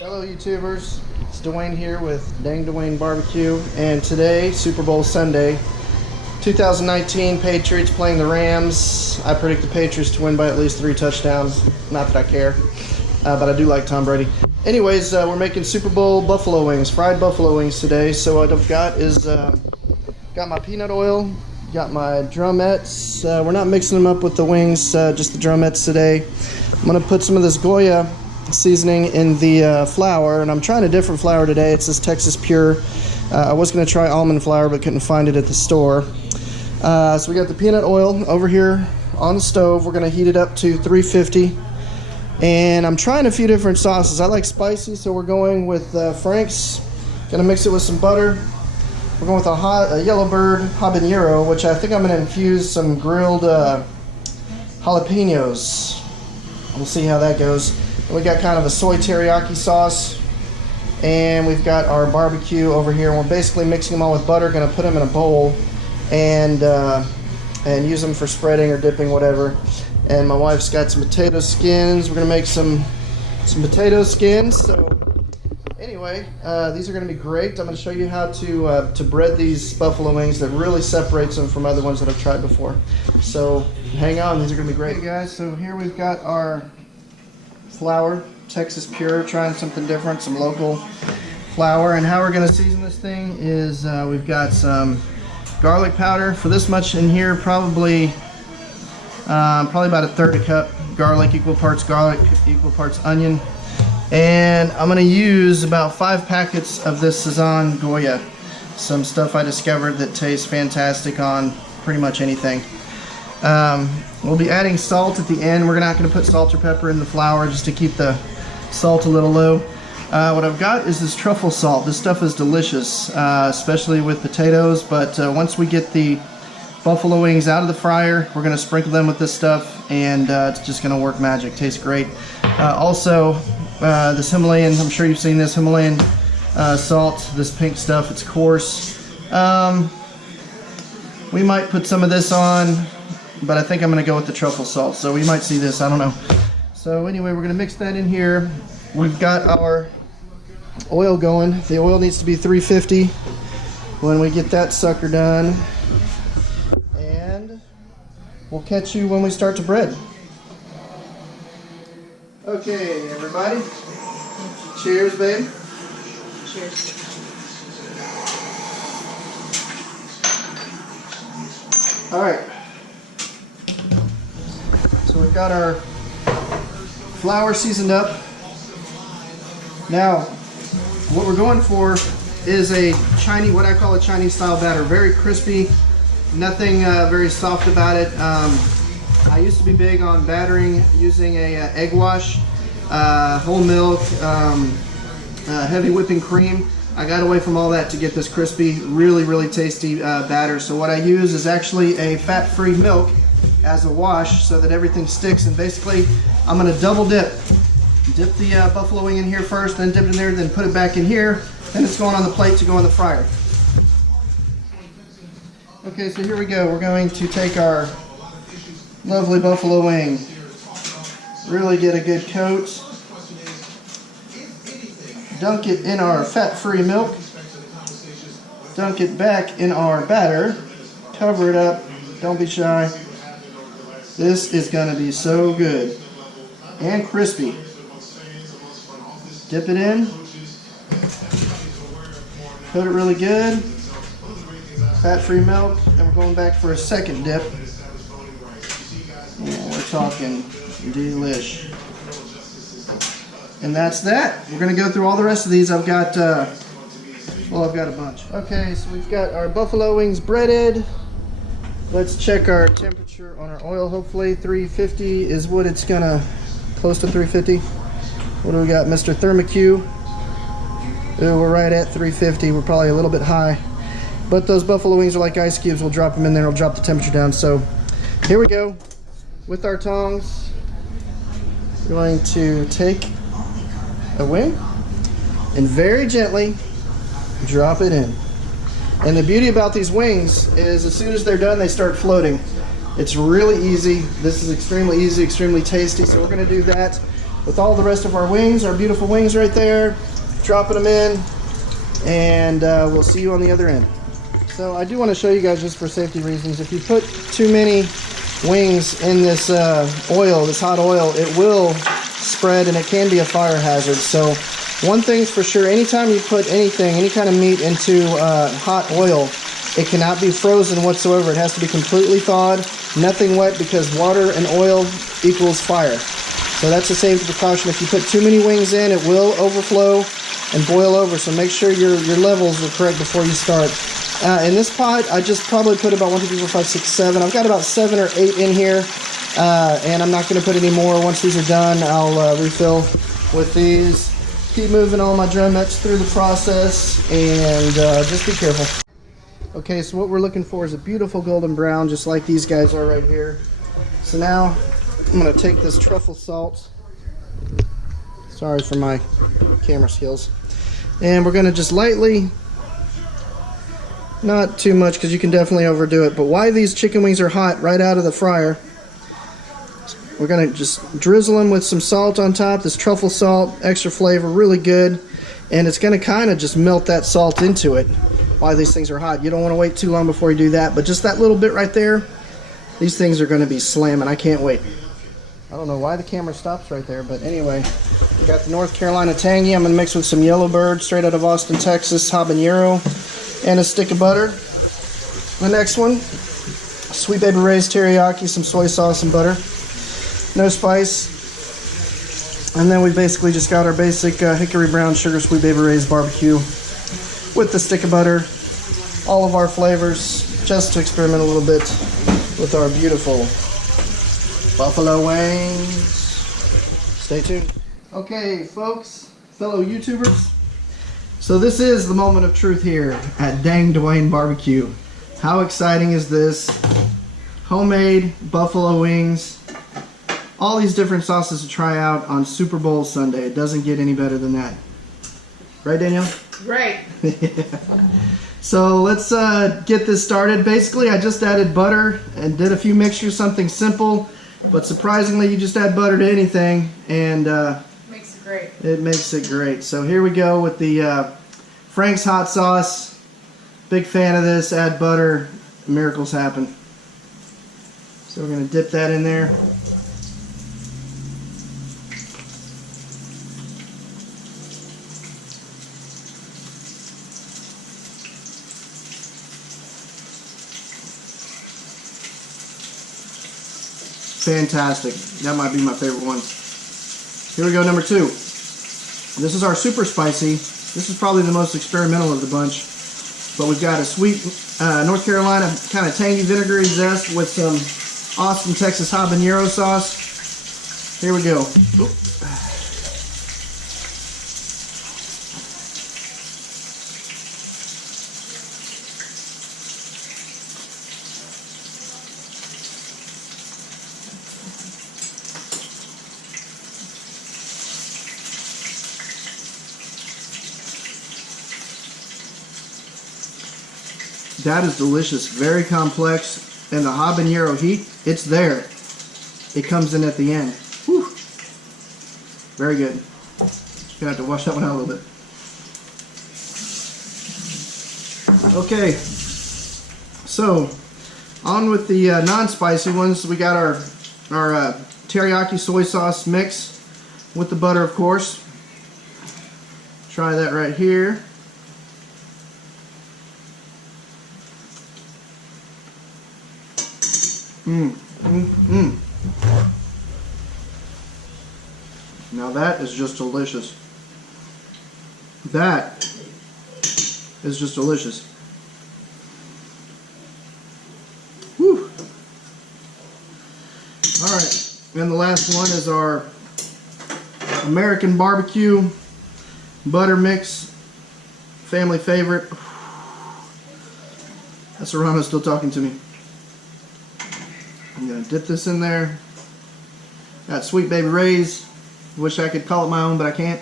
Hello YouTubers, it's Dwayne here with Dang Dwayne Barbecue, and today, Super Bowl Sunday, 2019, Patriots playing the Rams. I predict the Patriots to win by at least 3 touchdowns. Not that I care, but I do like Tom Brady. Anyways, we're making Super Bowl buffalo wings, fried buffalo wings today. So what I've got is, got my peanut oil, got my drumettes. We're not mixing them up with the wings, just the drumettes today. I'm gonna put some of this Goya seasoning in the flour, and I'm trying a different flour today. It's this Texas Pure. I was going to try almond flour but couldn't find it at the store. So we got the peanut oil over here on the stove. We're going to heat it up to 350, and I'm trying a few different sauces. I like spicy, so we're going with Frank's. Gonna mix it with some butter. We're going with a Yellowbird habanero, which I think I'm going to infuse some grilled jalapenos. We'll see how that goes. We got kind of a soy teriyaki sauce, and we've got our barbecue over here. We're basically mixing them all with butter. Going to put them in a bowl and use them for spreading or dipping, whatever. And my wife's got some potato skins. We're going to make some potato skins. So anyway, these are going to be great. I'm going to show you how to bread these buffalo wings that really separates them from other ones that I've tried before. So hang on, these are going to be great. Okay guys, so here we've got our flour, Texas Pure, trying something different, some local flour. And how we're going to season this thing is we've got some garlic powder. For this much in here, probably about 1/3 cup garlic, equal parts onion. And I'm going to use about 5 packets of this Sazón Goya, some stuff I discovered that tastes fantastic on pretty much anything. We'll be adding salt at the end. We're not going to put salt or pepper in the flour just to keep the salt a little low. What I've got is this truffle salt. This stuff is delicious, especially with potatoes, but once we get the buffalo wings out of the fryer, we're going to sprinkle them with this stuff, and it's just going to work magic. Tastes great. Also, this Himalayan, I'm sure you've seen this Himalayan salt, this pink stuff. It's coarse. We might put some of this on, but I think I'm going to go with the truffle salt, so we might see this, I don't know. So anyway, we're going to mix that in here. We've got our oil going. The oil needs to be 350 when we get that sucker done. And we'll catch you when we start to bread. Okay, everybody. Cheers, babe. Cheers. All right. So we've got our flour seasoned up. Now, what we're going for is a Chinese, what I call a Chinese style batter. Very crispy, nothing very soft about it. I used to be big on battering using a egg wash, whole milk, heavy whipping cream. I got away from all that to get this crispy, really tasty batter. So what I use is actually a fat-free milk as a wash so that everything sticks. And basically, I'm going to double dip. Dip the buffalo wing in here first, then dip it in there, then put it back in here. Then it's going on the plate to go in the fryer. Okay, so here we go. We're going to take our lovely buffalo wing, really get a good coat, dunk it in our fat-free milk, dunk it back in our batter, cover it up, don't be shy. This is going to be so good and crispy. Dip it in, coat it really good, fat-free milk, and we're going back for a second dip. And we're talking delish. And that's that. We're going to go through all the rest of these. I've got a bunch. Okay, so we've got our buffalo wings breaded. Let's check our temperature on our oil. Hopefully 350 is what it's gonna, close to 350. What do we got, Mr. Thermacue? Ooh, we're right at 350. We're probably a little bit high. But those buffalo wings are like ice cubes. We'll drop them in there, it'll drop the temperature down. So here we go. With our tongs, we're going to take a wing and very gently drop it in. And the beauty about these wings is as soon as they're done, they start floating. It's really easy. This is extremely easy, extremely tasty. So we're going to do that. with all the rest of our wings, our beautiful wings right there, dropping them in, and we'll see you on the other end. So I do want to show you guys, just for safety reasons, if you put too many wings in this oil, this hot oil, it will spread and it can be a fire hazard. So one thing's for sure, anytime you put anything, any kind of meat into hot oil, it cannot be frozen whatsoever. It has to be completely thawed, nothing wet, because water and oil equals fire. So that's a safety precaution. If you put too many wings in, it will overflow and boil over. So make sure your levels are correct before you start. In this pot, I just probably put about 1, 2, 3, 4, 5, 6, 7. I've got about 7 or 8 in here, and I'm not going to put any more. Once these are done, I'll refill with these. Keep moving all my drumettes through the process, and just be careful. Okay, so what we're looking for is a beautiful golden brown, just like these guys are right here. So now I'm going to take this truffle salt. Sorry for my camera skills. And we're going to just lightly, not too much because you can definitely overdo it, but why these chicken wings are hot right out of the fryer, we're going to just drizzle them with some salt on top, this truffle salt, extra flavor, really good, and it's going to kind of just melt that salt into it while these things are hot. You don't want to wait too long before you do that, but just that little bit right there, these things are going to be slamming. I can't wait. I don't know why the camera stops right there, but anyway, we got the North Carolina Tangy. I'm going to mix with some Yellowbird, straight out of Austin, Texas, habanero, and a stick of butter. The next one, Sweet Baby Ray's teriyaki, some soy sauce and butter. No spice. And then we basically just got our basic hickory brown sugar Sweet Baby Ray's barbecue with the stick of butter. All of our flavors, just to experiment a little bit with our beautiful buffalo wings. Stay tuned. Okay, folks, fellow YouTubers. So this is the moment of truth here at Dang Dwayne Barbecue. How exciting is this? Homemade buffalo wings. All these different sauces to try out on Super Bowl Sunday. It doesn't get any better than that. Right, Danielle? Right. So let's get this started. Basically, I just added butter and did a few mixtures, something simple. But surprisingly, you just add butter to anything, and Makes it great. it makes it great. So here we go with the Frank's hot sauce. Big fan of this. Add butter, miracles happen. So we're going to dip that in there. Fantastic. That might be my favorite one. Here we go, number 2. This is our super spicy. This is probably the most experimental of the bunch. But we've got a sweet North Carolina kind of tangy vinegary zest with some Austin, Texas habanero sauce. Here we go. Oop. That is delicious, very complex, and the habanero heat, it's there. It comes in at the end. Whew. Very good. Gonna have to wash that one out a little bit. Okay, so on with the non-spicy ones. We got our teriyaki soy sauce mix with the butter, of course. Try that right here. Now that is just delicious. That is just delicious. Whew. Alright, and the last one is our American barbecue butter mix, family favorite. That's Serrano still talking to me. I'm going to dip this in there. Got Sweet Baby Ray's. Wish I could call it my own, but I can't.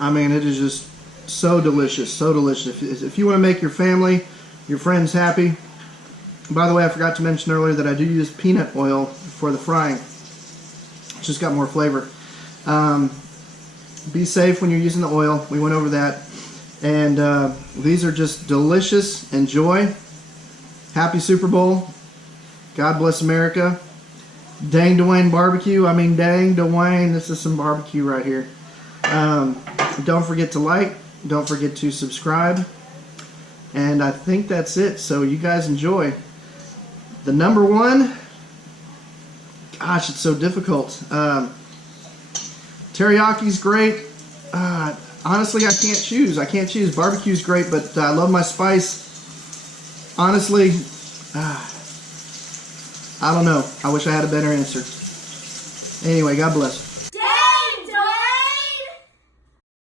I mean, it is just So delicious, so delicious. If you want to make your family, your friends happy. By the way, I forgot to mention earlier that I do use peanut oil for the frying. It's just got more flavor. Be safe when you're using the oil. We went over that. And these are just delicious. Enjoy. Happy Super Bowl. God bless America. Dang Dwayne barbecue. I mean, dang Dwayne. This is some barbecue right here. Don't forget to like. Don't forget to subscribe. And I think that's it. So you guys enjoy. The number one. Gosh, it's so difficult. Teriyaki great. Honestly, I can't choose. I can't choose. Barbecue's great, but I love my spice. Honestly, I don't know. I wish I had a better answer. Anyway, God bless.